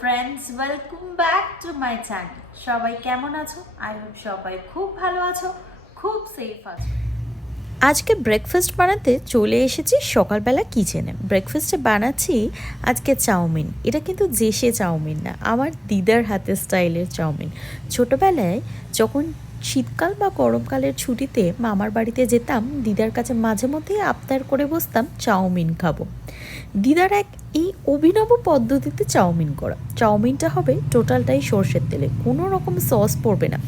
Friends, welcome back to my channel. সবাই কেমন আছো? আই হোপ সবাই খুব ভালো আছো, খুব সেফ আছো। আজকে ব্রেকফাস্ট বানাতে চলে এসেছি সকালবেলা কিচেনে। ব্রেকফাস্টে বানাচ্ছি আজকে চাউমিন। এটা কিন্তু দেশে চাউমিন না, আমার দিদার হাতের স্টাইলের চাউমিন। ছোটোবেলায় যখন শীতকাল বা গরমকালের ছুটিতে মামার বাড়িতে যেতাম, দিদার কাছে মাঝে মধ্যেই আবদার করে বসতাম চাউমিন খাবো। দিদার এক এই অভিনব পদ্ধতিতে চাউমিন করা। চাউমিনটা হবে টোটালটাই সর্ষের তেলে, কোনো রকম সস পড়বে না।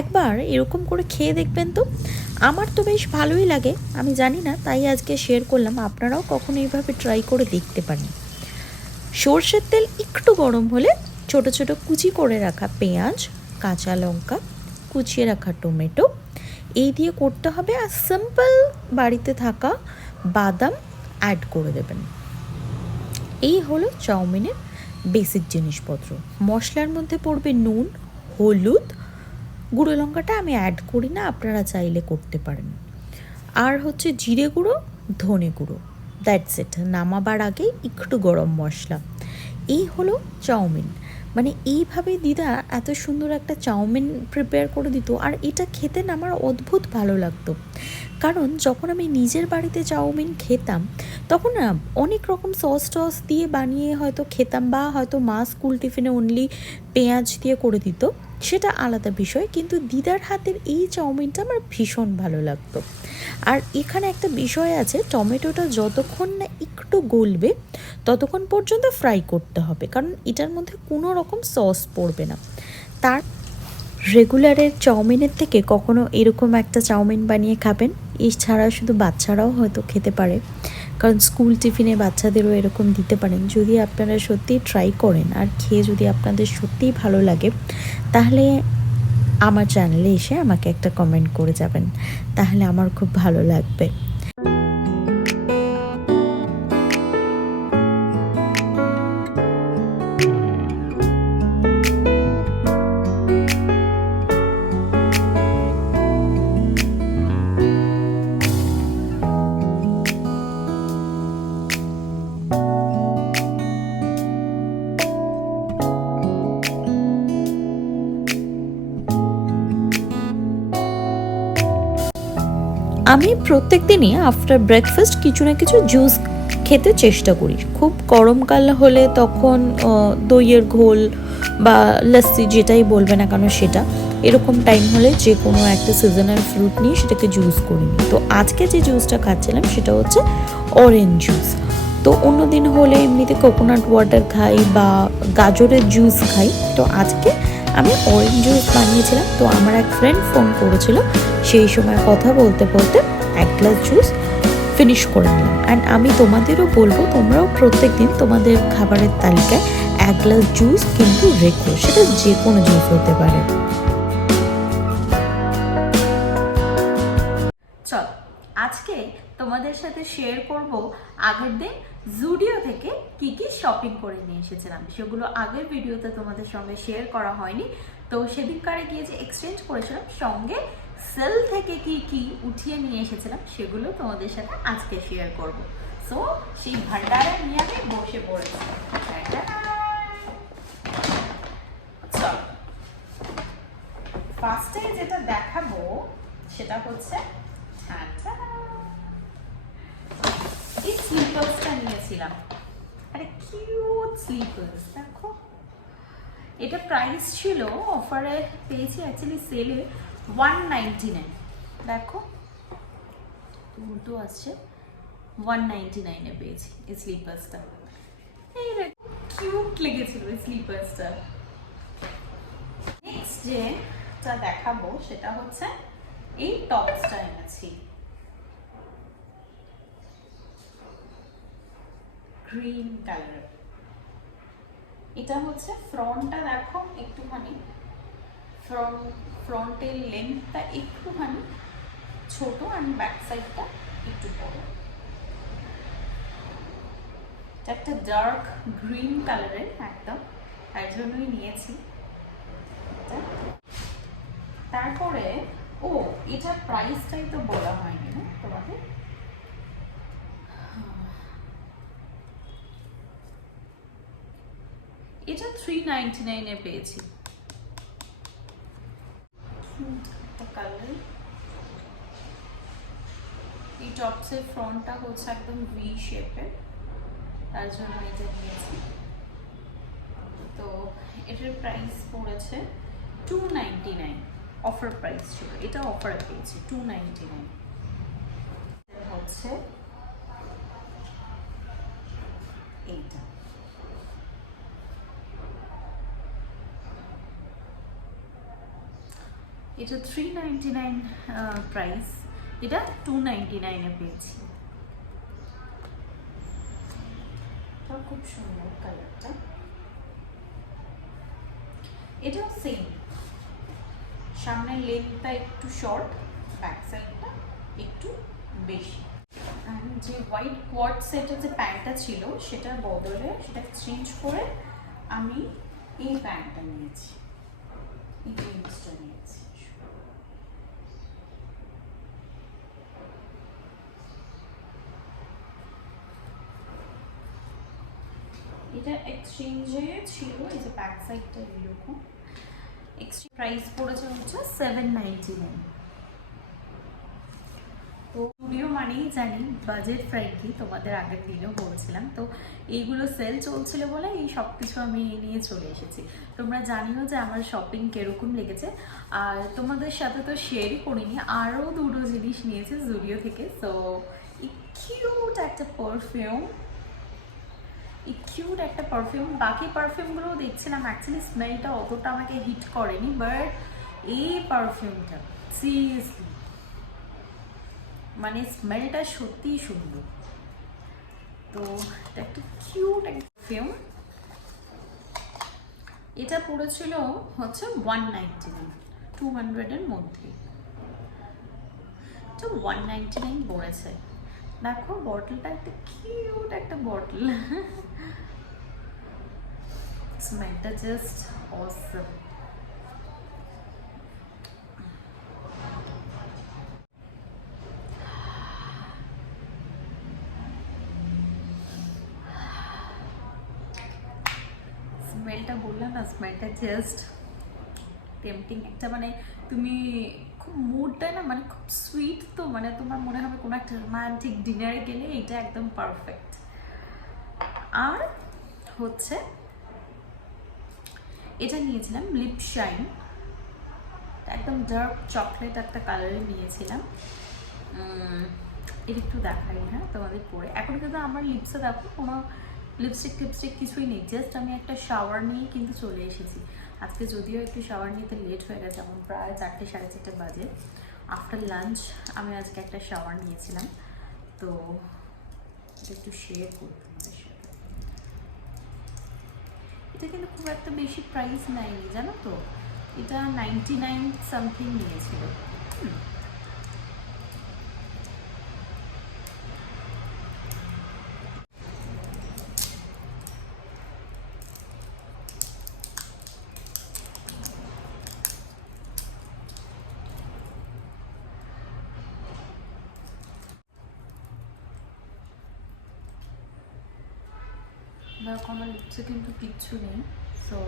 একবার এরকম করে খেয়ে দেখবেন তো, আমার তো বেশ ভালোই লাগে। আমি জানি না, তাই আজকে শেয়ার করলাম, আপনারাও কখনো এইভাবে ট্রাই করে দেখতে পারেন। সর্ষের তেল একটু গরম হলে ছোট ছোট কুচি করে রাখা পেঁয়াজ, কাঁচা লঙ্কা, কুচিয়ে রাখা টমেটো এই দিয়ে করতে হবে। আর সিম্পল বাড়িতে থাকা বাদাম অ্যাড করে দেবেন। এই হলো চাউমিনের বেসিক জিনিসপত্র। মশলার মধ্যে পড়বে নুন, হলুদ, গুঁড়ো লঙ্কাটা আমি অ্যাড করি না, আপনারা চাইলে করতে পারেন। আর হচ্ছে জিরে গুঁড়ো, ধনে গুঁড়ো, দ্যাটস ইট। নামাবার আগে একটু গরম মশলা। এই হলো চাউমিন। মানে এইভাবে দিদা এত সুন্দর একটা চাউমিন প্রিপেয়ার করে দিত, আর এটা খেতে না আমার অদ্ভুত ভালো লাগতো। কারণ যখন আমি নিজের বাড়িতে চাউমিন খেতাম, তখন না অনেক রকম সস টস দিয়ে বানিয়ে হয়তো খেতাম, বা হয়তো মা স্কুল টিফিনে অনলি পেঁয়াজ দিয়ে করে দিত, সেটা আলাদা বিষয়। কিন্তু দিদার হাতের এই চাউমিনটা আমার ভীষণ ভালো লাগতো। আর এখানে একটা বিষয় আছে, টমেটোটা যতক্ষণ না একটু গলবে ততক্ষণ পর্যন্ত ফ্রাই করতে হবে, কারণ এটার মধ্যে কোনো রকম সস পড়বে না। তার রেগুলারের চাউমিনের থেকে কখনো এরকম একটা চাউমিন বানিয়ে খাবেন। এছাড়া শুধু বাচ্চারাও হয়তো খেতে পারে, কারণ স্কুল টিফিনে বাচ্চাদেরও এরকম দিতে পারেন। যদি আপনারা সত্যিই ট্রাই করেন আর খেয়ে যদি আপনাদের সত্যিই ভালো লাগে, তাহলে আমার চ্যানেলে এসে আমাকে একটা কমেন্ট করে যাবেন, তাহলে আমার খুব ভালো লাগবে। আমি প্রত্যেক দিনই আফটার ব্রেকফাস্ট কিছু না কিছু জুস খেতে চেষ্টা করি। খুব গরমকাল হলে তখন দইয়ের ঘোল বা লস্যি যেটাই বলবে না কেন সেটা, এরকম টাইম হলে যে কোনো একটা সিজনাল ফ্রুট নিয়ে সেটাকে জুস করে নিই। তো আজকে যে জুসটা খাচ্ছিলাম সেটা হচ্ছে অরেঞ্জ জুস। তো অন্য দিন হলে এমনিতে কোকোনাট ওয়াটার খাই বা গাজরের জুস খাই। তো আজকে আমি অরেঞ্জ জুস বানিয়েছিলাম। তো আমার এক ফ্রেন্ড ফোন করেছিল, সেই সময় কথা বলতে বলতে এক গ্লাস জুস ফিনিশ করে নিলাম। অ্যান্ড আমি তোমাদেরও বলবো, তোমরাও প্রত্যেক দিন তোমাদের খাবারের তালিকায় এক গ্লাস জুস কিন্তু রেখো, সেটা যে কোনো জুস হতে পারে। চল, আজকে তোমাদের সাথে শেয়ার করব আগের দিন জুডিও থেকে কি কি শপিং করে নিয়ে এসেছিলাম। সেগুলো আগের ভিডিওতে তোমাদের সঙ্গে শেয়ার করা হয়নি। তো সেদিনকারে গিয়ে যে এক্সচেঞ্জ করেছিলাম, সঙ্গে সেল থেকে কি কি উঠিয়ে নিয়ে এসেছিলাম, সেগুলো তোমাদের সাথে আজকে শেয়ার করব। সো সেই ভান্ডারে নিয়ে আমি বসে পড়েছি। চল, ফার্স্টে যেটা দেখাবো সেটা হচ্ছে এই স্লিপার্সটা নিয়েছিলাম। আরে কিউট স্লিপার্স দেখো। এটা প্রাইস ছিল, অফারে পেয়েছি অ্যাকচুয়ালি সেলে 199। দেখো উল্টো আসছে, 199-এ পেয়েছি এই স্লিপার্সটা। এই কিউট লেগেছিল এই স্লিপার্সটা। নেক্সট যেটা দেখাবো সেটা হচ্ছে এই টপসটা এনেছি, গ্রিন কালার। এটা হচ্ছে ফ্রন্টটা দেখো একটুখানি, ফ্রন্টের লেন্থটা একটুখানি ছোট আর ব্যাক সাইডটা একটু বড়। এটা একটা ডার্ক গ্রিন কালারের একদম, তার জন্যই নিয়েছি। তারপরে এটার প্রাইসটাই তো বলা হয়নি না তোমাদের। এটা 399 পেয়েছি। একটা কালার। এই টপসের ফ্রন্টটা হচ্ছে একদম ভি শেপের, তার জন্য এটা নিয়েছি। তো এটার প্রাইস পড়েছে 299, অফার প্রাইস ছিল, এটা অফারে পেয়েছি 299। হচ্ছে এইটা, এটা 399 প্রাইস, এটা 299 পেয়েছি। খুব সুন্দর কালারটা। এটাও সেম, সামনের লেন্থটা একটু শর্ট, ব্যাক সাইডটা একটু বেশি। যে হোয়াইট কোয়ার্ড সেটের যে প্যান্টটা ছিল সেটার বদলে সেটা চেঞ্জ করে আমি এই প্যান্টটা নিয়েছি, এই জিন্সটা নিয়েছি। এটা এক্সচেঞ্জে ছিল, এই যে ব্যাক সাইডটা এরকম। এক্সচেঞ্জ প্রাইস পড়েছে হচ্ছে 799। তো জুডিও মানেই জানি বাজেট ফ্রেন্ডলি, তোমাদের আগের দিনেও বলছিলাম। তো এইগুলো সেল চলছিল বলে এই সব কিছু আমি নিয়ে চলে এসেছি। তোমরা জানিও যে আমার শপিং কিরকম লেগেছে, আর তোমাদের সাথে তো শেয়ারই করিনি, আরও দুটো জিনিস নিয়েছি জুডিও থেকে। সো কিউট একটা পারফিউম, কিউট একটা পারফিউম। বাকি পারফিউমগুলোও দেখছিলাম, অ্যাকচুয়ালি স্মেলটা অতটা আমাকে হিট করেনি, বাট এই পারফিউমটা সিরিয়াসলি মানে স্মেলটা সত্যিই সুন্দর। তো এটা একটা কিউট একটা পারফিউম। এটা পড়েছিল হচ্ছে 199, 200-এর মধ্যে। তো 199 পড়েছে। দেখো বটলটা একটা কিউট একটা বটল, স্মেলটা জাস্ট অসম। স্মেলটা বললাম না, স্মেলটা জাস্ট টেম্পটিং একটা, মানে তুমি খুব মুডটা না মানে খুব সুইট, তো মানে তোমার মনে হবে কোনো একটা রোমান্টিক ডিনারে গেলে এটা একদম পারফেক্ট। আর হচ্ছে এটা নিয়েছিলাম লিপ শাইন, একদম ডার্ক চকলেট একটা কালারে নিয়েছিলাম। এটা একটু দেখাই হ্যাঁ তোমাদের পরে। এখন কিন্তু আমার লিপসে দেখো কোনো লিপস্টিক টিপস্টিক কিছুই নেই, জাস্ট আমি একটা শাওয়ার নিয়ে কিন্তু চলে এসেছি। আজকে যদিও একটু শাওয়ার নিতে লেট হয়ে গেছে, এখন প্রায় 4টে সাড়ে 4টে বাজে। আফটার লাঞ্চ আমি আজকে একটা শাওয়ার নিয়েছিলাম, তো এটা একটু শেয়ার করি তোমাদের সাথে। এটা কিন্তু খুব একটা বেশি প্রাইস নেয়নি জানো তো, এটা 99 সামথিং নিয়েছিল। দেখো আমার লিপসে কিন্তু কিচ্ছু নেই, সো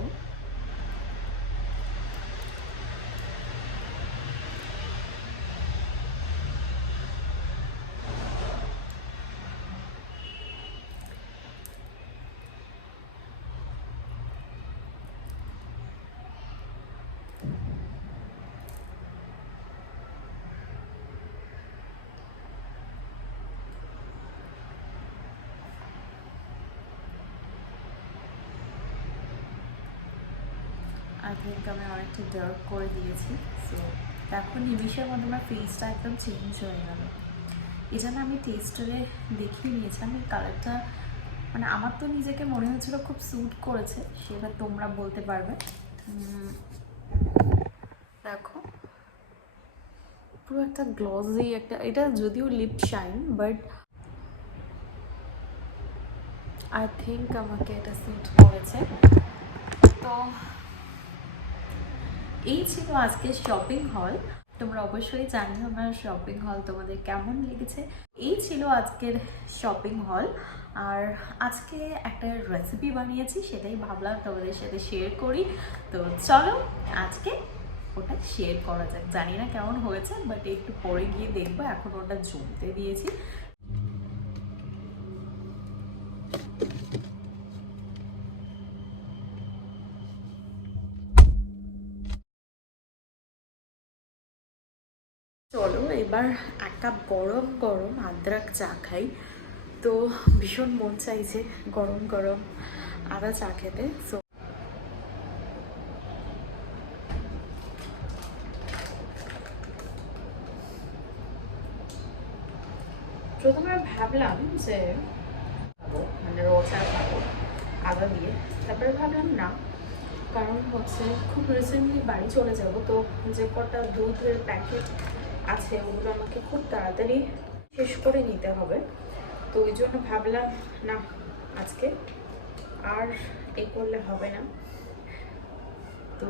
আই থিঙ্ক আমি অনেকটা ডার্ক করে দিয়েছি। সো এখন নিমিশের মধ্যে আমার ফেসটা একদম চেঞ্জ হয়ে গেল। এই জন্য আমি টেস্টারে দেখিয়ে নিয়েছিলাম এই কালারটা, মানে আমার তো নিজেকে মনে হচ্ছিলো খুব স্যুট করেছে, সেটা তোমরা বলতে পারবে। দেখো পুরো একটা গ্লসি একটা, এটা যদিও lip shine but I think আমাকে এটা স্যুট করেছে। তো এই ছিল আজকে শপিং হল। তোমরা অবশ্যই জানিও আমার শপিং হল তোমাদের কেমন লেগেছে। এই ছিল আজকের শপিং হল। আর আজকে একটা রেসিপি বানিয়েছি, সেটাই ভাবলাম তোমাদের সাথে শেয়ার করি। তো চলো আজকে ওটা শেয়ার করা যাক। জানি না কেমন হয়েছে, বাট একটু পরে গিয়ে দেখবো। এখন ওটা জমতে দিয়েছি। চলো এবার এক কাপ গরম গরম আদ্রাক চা খাই। তো ভীষণ মন চাইছে গরম গরম আদা চা খেতে। সো প্রথমে ভাবলাম যে খাবো, মানে র চা খাবো আদা দিয়ে। তারপরে ভাবলাম না, কারণ হচ্ছে খুব রিসেন্টলি বাড়ি চলে যাব, তো যে কটা দুধের প্যাকেট আছে ওগুলো আমাকে খুব তাড়াতাড়ি শেষ করে নিতে হবে। তো ওই জন্য ভাবলাম না, আজকে আর এ করলে হবে না। তো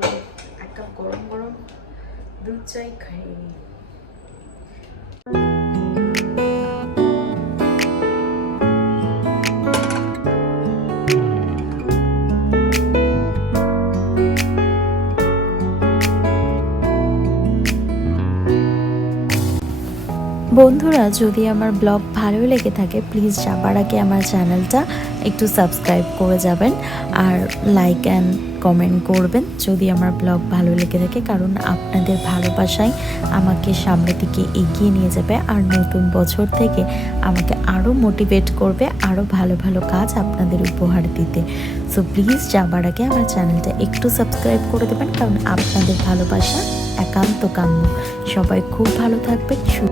এক কাপ গরম গরম দুধ চাই খাই। বন্ধুরা, যদি আমার ব্লগ ভালো লেগে থাকে প্লিজ যাবার আগে আমার চ্যানেলটা একটু সাবস্ক্রাইব করে যাবেন আর লাইক অ্যান্ড কমেন্ট করবেন যদি আমার ব্লগ ভালো লেগে থাকে, কারণ আপনাদের ভালোবাসাই আমাকে সামনের দিকে এগিয়ে নিয়ে যাবে আর নতুন বছর থেকে আমাকে আরও মোটিভেট করবে আরও ভালো ভালো কাজ আপনাদের উপহার দিতে। সো প্লিজ যাবার আগে আমার চ্যানেলটা একটু সাবস্ক্রাইব করে দেবেন, কারণ আপনাদের ভালোবাসা একান্ত কাম্য। সবাই খুব ভালো থাকবেন।